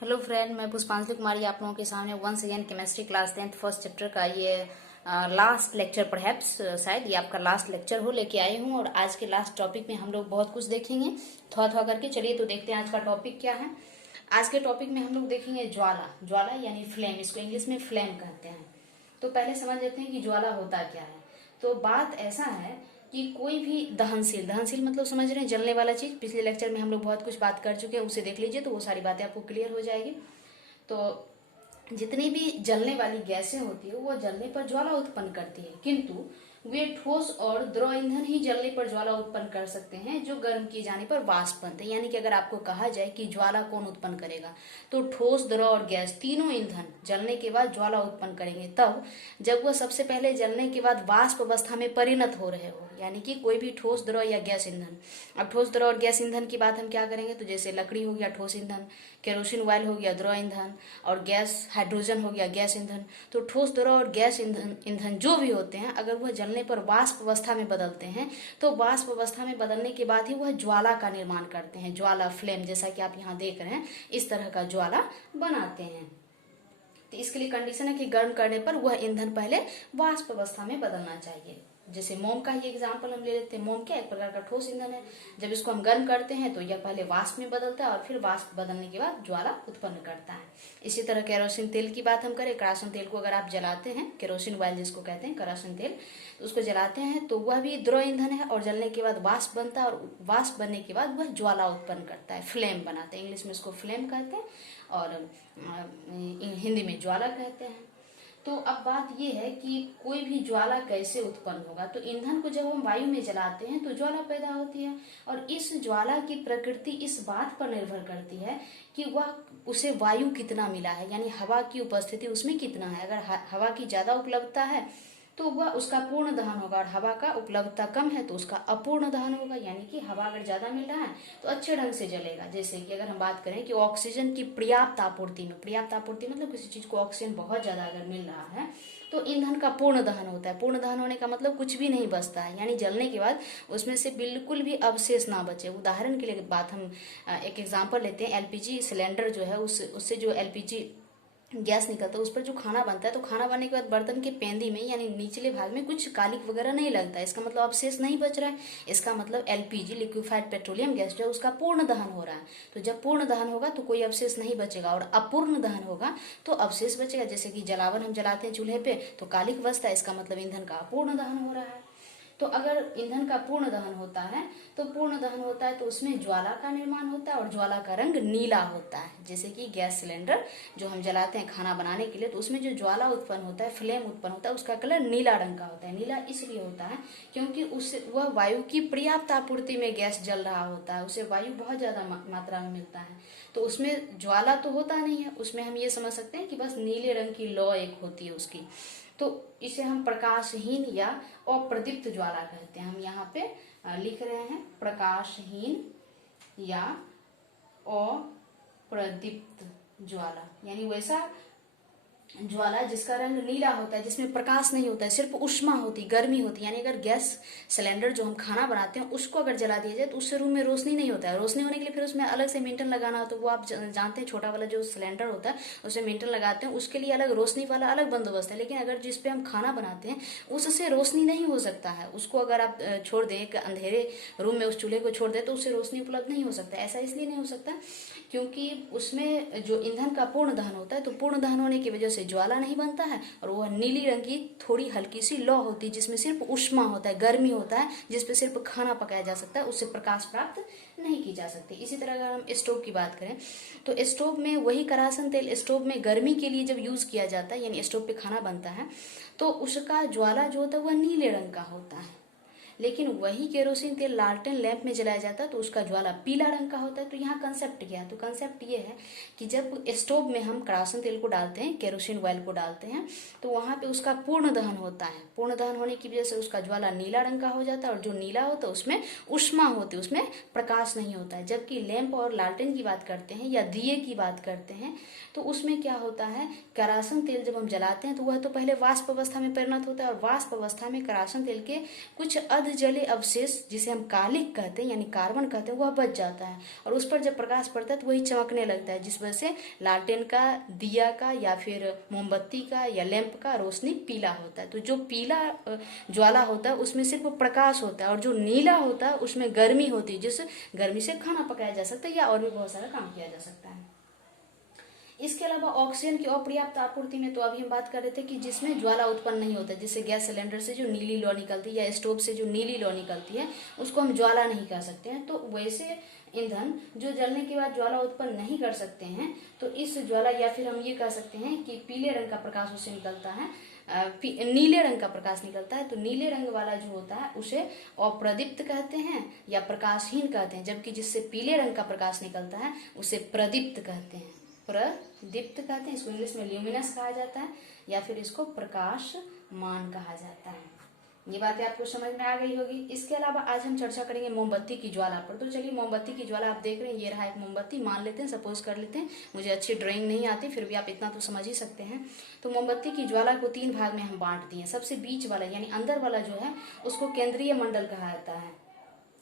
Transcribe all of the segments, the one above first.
Hello friend, मैं पुष्पांजलि कुमारी आप लोगों के सामने once again chemistry class 10th first chapter का ये लास्ट लेक्चर परहैप्स शायद ये आपका लास्ट लेक्चर हो लेके आई हूँ। और आज के लास्ट टॉपिक में हम लोग बहुत कुछ देखेंगे थोड़ा थोड़ा करके। चलिए तो देखते हैं आज का टॉपिक क्या है। आज के टॉपिक में हम लोग देखेंगे ज्वाला। ज्वाला यानी फ्लेम, इसको इंग्लिश में फ्लेम कहते हैं। तो पहले समझ लेते हैं कि ज्वाला होता क्या है। तो बात ऐसा है कि कोई भी दहनशील, दहनशील मतलब समझ रहे हैं जलने वाला चीज। पिछले लेक्चर में हम लोग बहुत कुछ बात कर चुके हैं, उसे देख लीजिए तो वो सारी बातें आपको क्लियर हो जाएगी। तो जितनी भी जलने वाली गैसें होती है वो जलने पर ज्वाला उत्पन्न करती है, किंतु वे ठोस और द्रव ईंधन ही जलने पर ज्वाला उत्पन्न कर सकते हैं जो गर्म किए जाने पर वाष्प बनते हैं। यानी कि अगर आपको कहा जाए कि ज्वाला कौन उत्पन्न करेगा, तो ठोस, द्रव और गैस तीनों ईंधन जलने के बाद ज्वाला उत्पन्न करेंगे, तब जब वह सबसे पहले जलने के बाद वाष्प अवस्था में परिणत हो रहे हो। यानी कि कोई भी ठोस, द्रव या गैस ईंधन। अब ठोस, द्रव और गैस ईंधन की बात हम क्या करेंगे, तो जैसे लकड़ी हो गया ठोस ईंधन, केरोसिन ऑयल हो गया द्रव ईंधन, और गैस हाइड्रोजन हो गया गैस ईंधन। तो ठोस, द्रव और गैस ईंधन जो भी होते हैं, अगर वह जलने पर वाष्प अवस्था में बदलते हैं तो वाष्प अवस्था में बदलने के बाद ही वह ज्वाला का निर्माण करते हैं। ज्वाला, फ्लेम, जैसा कि आप यहाँ देख रहे हैं इस तरह का ज्वाला बनाते हैं। तो इसके लिए कंडीशन है कि गर्म करने पर वह ईंधन पहले वाष्प अवस्था में बदलना चाहिए। जैसे मोम का ही एग्जाम्पल हम ले लेते हैं। मोम क्या एक प्रकार का ठोस ईंधन है। जब इसको हम गर्म करते हैं तो यह पहले वाष्प में बदलता है और फिर वाष्प बदलने के बाद ज्वाला उत्पन्न करता है। इसी तरह केरोसिन तेल की बात हम करें, केरोसिन तेल को अगर आप जलाते हैं, केरोसिन ऑयल जिसको कहते हैं केरोसिन तेल, तो उसको जलाते हैं तो वह भी द्रव ईंधन है और जलने के बाद वाष्प बनता है और वाष्प बनने के बाद वह ज्वाला उत्पन्न करता है, फ्लेम बनाते हैं। इंग्लिश में इसको फ्लेम कहते हैं और हिंदी में ज्वाला कहते हैं। तो अब बात यह है कि कोई भी ज्वाला कैसे उत्पन्न होगा। तो ईंधन को जब हम वायु में जलाते हैं तो ज्वाला पैदा होती है, और इस ज्वाला की प्रकृति इस बात पर निर्भर करती है कि वह उसे वायु कितना मिला है, यानी हवा की उपस्थिति उसमें कितना है। अगर हवा की ज्यादा उपलब्धता है तो वह उसका पूर्ण दहन होगा, और हवा का उपलब्धता कम है तो उसका अपूर्ण दहन होगा। यानी कि हवा अगर ज्यादा मिल रहा है तो अच्छे ढंग से जलेगा। जैसे कि अगर हम बात करें कि ऑक्सीजन की पर्याप्त आपूर्ति में, पर्याप्त आपूर्ति मतलब किसी चीज को ऑक्सीजन बहुत ज्यादा अगर मिल रहा है तो ईंधन का पूर्ण दहन होता है। पूर्ण दहन होने का मतलब कुछ भी नहीं बचता है, यानी जलने के बाद उसमें से बिल्कुल भी अवशेष ना बचे। उदाहरण के लिए बात हम एक एग्जाम्पल लेते हैं। एलपीजी सिलेंडर जो है उससे जो एलपीजी गैस निकलता है उस पर जो खाना बनता है, तो खाना बनने के बाद बर्तन के पेंदी में यानी निचले भाग में कुछ कालिक वगैरह नहीं लगता है। इसका मतलब अवशेष नहीं बच रहा है। इसका मतलब एलपीजी, लिक्विफाइड पेट्रोलियम गैस, जो है उसका पूर्ण दहन हो रहा है। तो जब पूर्ण दहन होगा तो कोई अवशेष नहीं बचेगा, और अपूर्ण दहन होगा तो अवशेष बचेगा। जैसे कि जलावन हम जलाते हैं चूल्हे पे तो कालिक बचता है, इसका मतलब ईंधन का अपूर्ण दहन हो रहा है। तो अगर ईंधन का पूर्ण दहन होता है तो पूर्ण दहन होता है तो उसमें ज्वाला का निर्माण होता है, और ज्वाला का रंग नीला होता है। जैसे कि गैस सिलेंडर जो हम जलाते हैं खाना बनाने के लिए, तो उसमें जो ज्वाला उत्पन्न होता है, फ्लेम उत्पन्न होता है, उसका कलर नीला रंग का होता है। नीला इसलिए होता है क्योंकि उससे वह वायु की पर्याप्त आपूर्ति में गैस जल रहा होता है, उसे वायु बहुत ज्यादा मात्रा में मिलता है। तो उसमें ज्वाला तो होता नहीं है, उसमें हम ये समझ सकते हैं कि बस नीले रंग की लौ एक होती है उसकी। तो इसे हम प्रकाशहीन या अप्रदीप्त ज्वाला कहते हैं। हम यहाँ पे लिख रहे हैं प्रकाशहीन या अप्रदीप्त ज्वाला, यानी वैसा ज्वाला जिसका रंग नीला होता है, जिसमें प्रकाश नहीं होता है, सिर्फ ऊष्मा होती, गर्मी होती है। यानी अगर गैस सिलेंडर जो हम खाना बनाते हैं उसको अगर जला दिया जाए तो उससे रूम में रोशनी नहीं होता है। रोशनी होने के लिए फिर उसमें अलग से मेंटन लगाना होता है। वो आप जानते हैं, छोटा वाला जो सिलेंडर होता है उसमें मेंटन लगाते हैं, उसके लिए अलग रोशनी वाला अलग बंदोबस्त है। लेकिन अगर जिसपे हम खाना बनाते हैं उससे रोशनी नहीं हो सकता है। उसको अगर आप छोड़ दें एक अंधेरे रूम में, उस चूल्हे को छोड़ दें तो उससे रोशनी उपलब्ध नहीं हो सकता। ऐसा इसलिए नहीं हो सकता क्योंकि उसमें जो ईंधन का पूर्ण दहन होता है, तो पूर्ण दहन होने की वजह से ज्वाला नहीं बनता है, और वह नीली रंग की थोड़ी हल्की सी लौ होती है जिसमें सिर्फ ऊष्मा होता है, गर्मी होता है, जिसपे सिर्फ खाना पकाया जा सकता है, उससे प्रकाश प्राप्त नहीं की जा सकती। इसी तरह अगर हम स्टोव की बात करें तो स्टोव में वही करासन तेल स्टोव में गर्मी के लिए जब यूज किया जाता है, यानी स्टोव पे खाना बनता है, तो उसका ज्वाला जो होता है वह नीले रंग का होता है। लेकिन वही केरोसिन तेल लालटेन लैंप में जलाया जाता है तो उसका ज्वाला पीला रंग का होता है। तो यहाँ कंसेप्ट क्या है, तो कंसेप्ट ये है कि जब स्टोव में हम करासन तेल को डालते हैं, केरोसिन ऑयल को डालते हैं, तो वहां पे उसका पूर्ण दहन होता है। पूर्ण दहन होने की वजह से उसका ज्वाला नीला रंग का हो जाता है, और जो नीला होता है उसमें ऊष्मा होती है, उसमें प्रकाश नहीं होता है। जबकि लैंप और लालटेन की बात करते हैं या दिए की बात करते हैं तो उसमें क्या होता है, करासन तेल जब हम जलाते हैं तो वह तो पहले वाष्प अवस्था में परिणत होता है, और वाष्प अवस्था में करासन तेल के कुछ अर्ध जले अवशेष जिसे हम कालिक कहते हैं यानी कार्बन कहते हैं वह बच जाता है और उस पर जब प्रकाश पड़ता है तो वही चमकने लगता है, जिस वजह से लालटेन का, दिया का या फिर मोमबत्ती का या लैंप का रोशनी पीला होता है। तो जो पीला ज्वाला होता है उसमें सिर्फ प्रकाश होता है और जो नीला होता है उसमें गर्मी होती है, जिस गर्मी से खाना पकाया जा सकता है या और भी बहुत सारा काम किया जा सकता है। इसके अलावा ऑक्सीजन की अपर्याप्त आपूर्ति में तो अभी हम बात कर रहे थे कि जिसमें ज्वाला उत्पन्न नहीं होता, जैसे गैस सिलेंडर से जो नीली लौ निकलती है या स्टोव से जो नीली लौ निकलती है उसको हम ज्वाला नहीं कह सकते हैं। तो वैसे ईंधन जो जलने के बाद ज्वाला उत्पन्न नहीं कर सकते हैं तो इस ज्वाला या फिर हम ये कह सकते हैं कि पीले रंग का प्रकाश उससे निकलता है, नीले रंग का प्रकाश निकलता है। तो नीले रंग वाला जो होता है उसे अप्रदीप्त कहते हैं या प्रकाशहीन कहते हैं, जबकि जिससे पीले रंग का प्रकाश निकलता है उसे प्रदीप्त कहते हैं, प्रदीप्त कहते हैं। इसको इंग्लिश में ल्यूमिनस कहा जाता है या फिर इसको प्रकाशमान कहा जाता है। ये बातें आपको समझ में आ गई होगी। इसके अलावा आज हम चर्चा करेंगे मोमबत्ती की ज्वाला पर। तो चलिए मोमबत्ती की ज्वाला आप देख रहे हैं, ये रहा एक मोमबत्ती, मान लेते हैं, सपोज कर लेते हैं, मुझे अच्छी ड्राइंग नहीं आती फिर भी आप इतना तो समझ ही सकते हैं। तो मोमबत्ती की ज्वाला को 3 भाग में हम बांट दिए। सबसे बीच वाला यानी अंदर वाला जो है उसको केंद्रीय मंडल कहा जाता है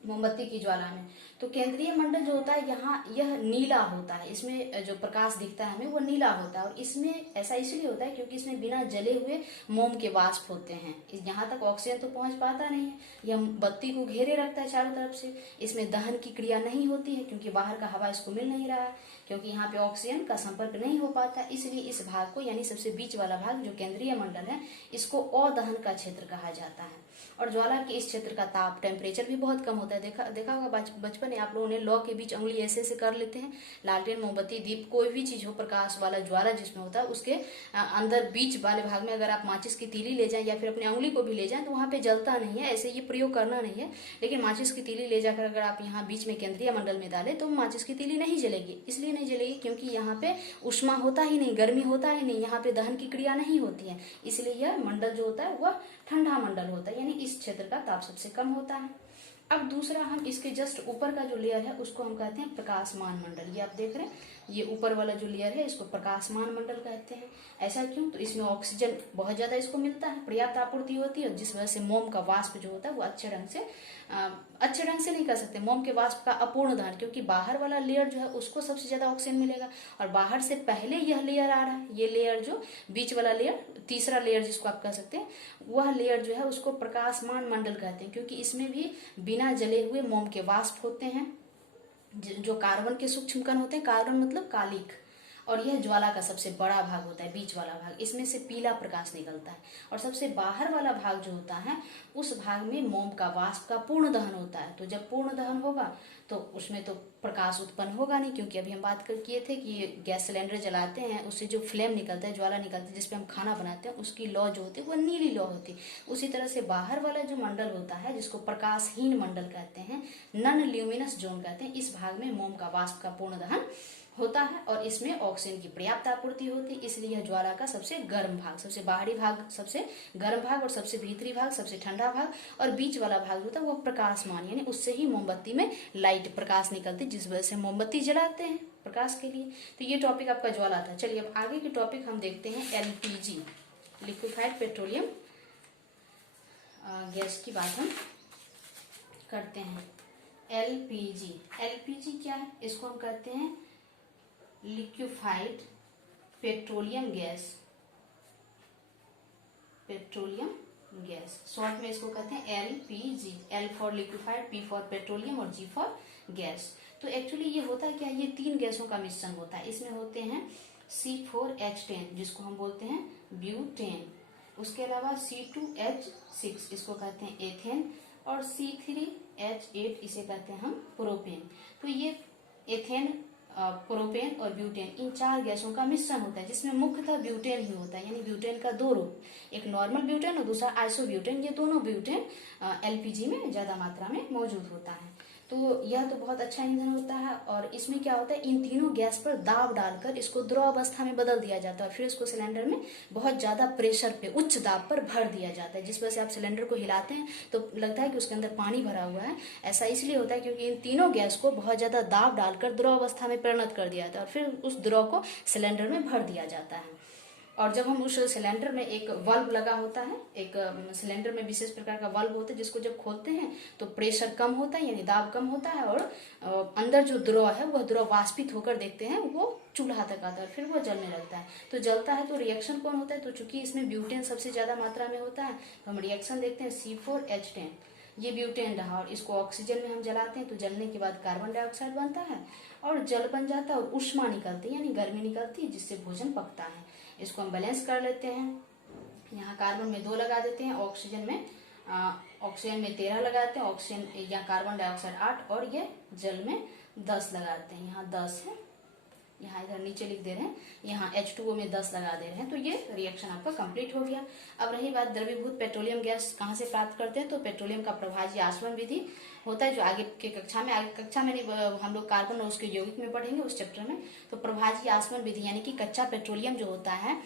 मोमबत्ती की ज्वाला में। तो केंद्रीय मंडल जो होता है यहाँ यह नीला होता है, इसमें जो प्रकाश दिखता है हमें वो नीला होता है और इसमें ऐसा इसलिए होता है क्योंकि इसमें बिना जले हुए मोम के वाष्प होते हैं। यहाँ तक ऑक्सीजन तो पहुंच पाता नहीं है, यह बत्ती को घेरे रखता है चारों तरफ से। इसमें दहन की क्रिया नहीं होती है क्योंकि बाहर का हवा इसको मिल नहीं रहा है, क्योंकि यहाँ पे ऑक्सीजन का संपर्क नहीं हो पाता। इसलिए इस भाग को यानी सबसे बीच वाला भाग जो केंद्रीय मंडल है इसको अदहन का क्षेत्र कहा जाता है। और ज्वाला के इस क्षेत्र का ताप टेम्परेचर भी बहुत कम होता है। देखा होगा बचपन में आप लोगों ने लौ के बीच उंगली ऐसे ऐसे कर लेते हैं। लालटेन, मोमबत्ती, दीप, कोई भी चीज हो प्रकाश वाला ज्वाला जिसमें होता है उसके अंदर बीच वाले भाग में अगर आप माचिस की तीली ले जाएं या फिर अपनी उंगली को भी ले जाएं तो वहां पे जलता नहीं है, ऐसे ये प्रयोग करना नहीं है। लेकिन माचिस की तीली ले जाकर अगर आप यहाँ बीच में केंद्रीय मंडल में डालें तो माचिस की तीली नहीं जलेगी। इसलिए नहीं जलेगी क्योंकि यहाँ पे उष्मा होता ही नहीं, गर्मी होता ही नहीं, यहाँ पे दहन की क्रिया नहीं होती है। इसलिए यह मंडल जो होता है वह ठंडा मंडल होता है, यानी इस क्षेत्र का ताप सबसे कम होता है। अब दूसरा हम इसके जस्ट ऊपर का जो लेयर है उसको हम कहते हैं प्रकाशमान मंडल। ये आप देख रहे हैं, ये ऊपर वाला जो लेयर है इसको प्रकाशमान मंडल कहते हैं। ऐसा क्यों? तो इसमें ऑक्सीजन बहुत ज्यादा इसको मिलता है, पर्याप्त आपूर्ति होती है, जिस वजह से मोम का वाष्प जो होता है वो अच्छे ढंग से नहीं कर सकते। मोम के वाष्प का अपूर्ण दहन, क्योंकि बाहर वाला लेयर जो है उसको सबसे ज्यादा ऑक्सीजन मिलेगा और बाहर से पहले यह लेयर आ रहा है। ये लेयर जो बीच वाला लेयर, तीसरा लेयर जिसको आप कह सकते हैं, वह लेयर जो है उसको प्रकाशमान मंडल कहते हैं, क्योंकि इसमें भी बिना जले हुए मोम के वाष्प होते हैं जो कार्बन के सूक्ष्म कण होते हैं। कार्बन मतलब कालिक, और यह ज्वाला का सबसे बड़ा भाग होता है, बीच वाला भाग। इसमें से पीला प्रकाश निकलता है और सबसे बाहर वाला भाग जो होता है उस भाग में मोम का वाष्प का पूर्ण दहन होता है। तो जब पूर्ण दहन होगा तो उसमें तो प्रकाश उत्पन्न होगा नहीं, क्योंकि अभी हम बात कर किए थे कि ये गैस सिलेंडर जलाते हैं उससे जो फ्लेम निकलता है, ज्वाला निकलता है जिसपे हम खाना बनाते हैं, उसकी लौ जो होती है वह नीली लौ होती है। उसी तरह से बाहर वाला जो मंडल होता है जिसको प्रकाशहीन मंडल कहते हैं, नॉन ल्यूमिनस जोन कहते हैं, इस भाग में मोम का वाष्प का पूर्ण दहन होता है और इसमें ऑक्सीजन की पर्याप्त आपूर्ति होती है। इसलिए यह ज्वाला का सबसे गर्म भाग, सबसे बाहरी भाग सबसे गर्म भाग और सबसे भीतरी भाग सबसे ठंडा भाग, और बीच वाला भाग होता है वो प्रकाशमान, यानी उससे ही मोमबत्ती में लाइट प्रकाश निकलती है, जिस वजह से मोमबत्ती जलाते हैं प्रकाश के लिए। तो ये टॉपिक आपका ज्वाला था। चलिए अब आगे के टॉपिक हम देखते हैं एलपीजी, लिक्विफाइड पेट्रोलियम गैस की बात हम करते हैं। एलपीजी क्या है? इसको हम कहते हैं लिक्विफाइड पेट्रोलियम गैस, शॉर्ट में इसको कहते हैं LPG. L for liquefied, P for petroleum और जी फॉर गैस। तो एक्चुअली ये होता है क्या, ये 3 गैसों का मिश्रण होता है। इसमें होते हैं C4H10 जिसको हम बोलते हैं ब्यूटेन, उसके अलावा C2H6 इसको कहते हैं एथेन, और C3H8 इसे कहते हैं हम प्रोपेन। तो ये एथेन, प्रोपेन और ब्यूटेन, इन 4 गैसों का मिश्रण होता है, जिसमें मुख्यतः ब्यूटेन ही होता है। यानी ब्यूटेन का 2 रूप, एक नॉर्मल ब्यूटेन और दूसरा आइसोब्यूटेन, ये दोनों ब्यूटेन एलपीजी में ज्यादा मात्रा में मौजूद होता है। तो यह तो बहुत अच्छा ईंधन होता है और इसमें क्या होता है, इन तीनों गैस पर दाब डालकर इसको द्रव अवस्था में बदल दिया जाता है और फिर इसको सिलेंडर में बहुत ज्यादा प्रेशर पे, उच्च दाब पर भर दिया जाता है, जिस वजह से आप सिलेंडर को हिलाते हैं तो लगता है कि उसके अंदर पानी भरा हुआ है। ऐसा इसलिए होता है क्योंकि इन तीनों गैस को बहुत ज्यादा दाब डालकर द्रव अवस्था में परिणत कर दिया जाता है और फिर उस द्रव को सिलेंडर में भर दिया जाता है। और जब हम उस सिलेंडर में एक वाल्व लगा होता है, एक सिलेंडर में विशेष प्रकार का वाल्व होता है जिसको जब खोलते हैं तो प्रेशर कम होता है, यानी दाब कम होता है, और अंदर जो द्रव है वह द्रव वाष्पित होकर देखते हैं वो चूल्हा तक आता है, फिर वो जलने लगता है। तो जलता है तो रिएक्शन कौन होता है, तो चूंकि इसमें ब्यूटेन सबसे ज्यादा मात्रा में होता है तो हम रिएक्शन देखते हैं C4H10, ये ब्यूटेन रहा, और इसको ऑक्सीजन में हम जलाते हैं तो जलने के बाद कार्बन डाइऑक्साइड बनता है और जल बन जाता है और ऊष्मा निकलती है, यानी गर्मी निकलती है, जिससे भोजन पकता है। इसको हम बैलेंस कर लेते हैं। यहाँ कार्बन में 2 लगा देते हैं, ऑक्सीजन में 13 लगाते हैं, ऑक्सीजन या कार्बन डाइऑक्साइड 8, और ये जल में 10 लगाते हैं। यहाँ 10 है, यहाँ इधर नीचे लिख दे रहे हैं, यहाँ H2O में 10 लगा दे रहे हैं, तो ये रिएक्शन आपका कंप्लीट हो गया। अब रही बात द्रवीभूत पेट्रोलियम गैस कहाँ से प्राप्त करते हैं, तो पेट्रोलियम का प्रभाजी आसवन विधि होता है, जो आगे कक्षा में नहीं, हम लोग कार्बन और उसके यौगिक में पढ़ेंगे उस चैप्टर में। तो प्रभाजी आसवन विधि यानी कि कच्चा पेट्रोलियम जो होता है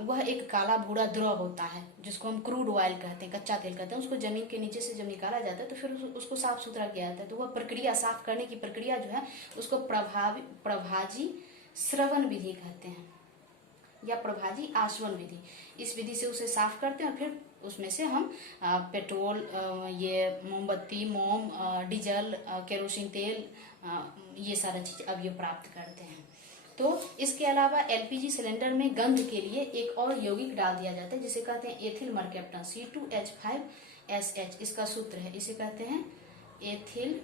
वह एक काला भूरा द्रव होता है जिसको हम क्रूड ऑयल कहते हैं, कच्चा तेल कहते हैं। उसको जमीन के नीचे से जब निकाला जाता है तो फिर उसको साफ सुथरा किया जाता है। तो वह प्रक्रिया, साफ करने की प्रक्रिया जो है उसको प्रभाजी श्रवण विधि कहते हैं या प्रभाजी आसवन विधि। इस विधि से उसे साफ करते हैं और फिर उसमें से हम पेट्रोल, ये मोमबत्ती, मोम, डीजल, केरोसिन तेल, ये सारा चीज अब ये प्राप्त करते हैं। तो इसके अलावा एलपीजी सिलेंडर में गंध के लिए एक और यौगिक डाल दिया जाता है जिसे कहते हैं एथिल मरकैप्टन, C2H5SH इसका सूत्र है, इसे कहते हैं एथिल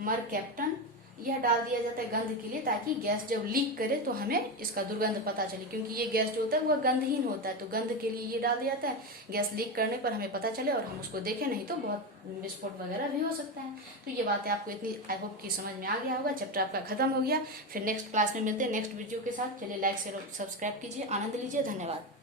मरकैप्टन। यह डाल दिया जाता है गंध के लिए ताकि गैस जब लीक करे तो हमें इसका दुर्गंध पता चले, क्योंकि ये गैस जो होता है वह गंधहीन होता है। तो गंध के लिए ये डाल दिया जाता है, गैस लीक करने पर हमें पता चले और हम उसको देखें, नहीं तो बहुत विस्फोट वगैरह भी हो सकता है। तो ये बातें आपको इतनी आई होप की समझ में आ गया होगा। चैप्टर आपका खत्म हो गया। फिर नेक्स्ट क्लास में मिलते हैं नेक्स्ट वीडियो के साथ। चलिए लाइक शेयर और सब्सक्राइब कीजिए, आनंद लीजिए, धन्यवाद।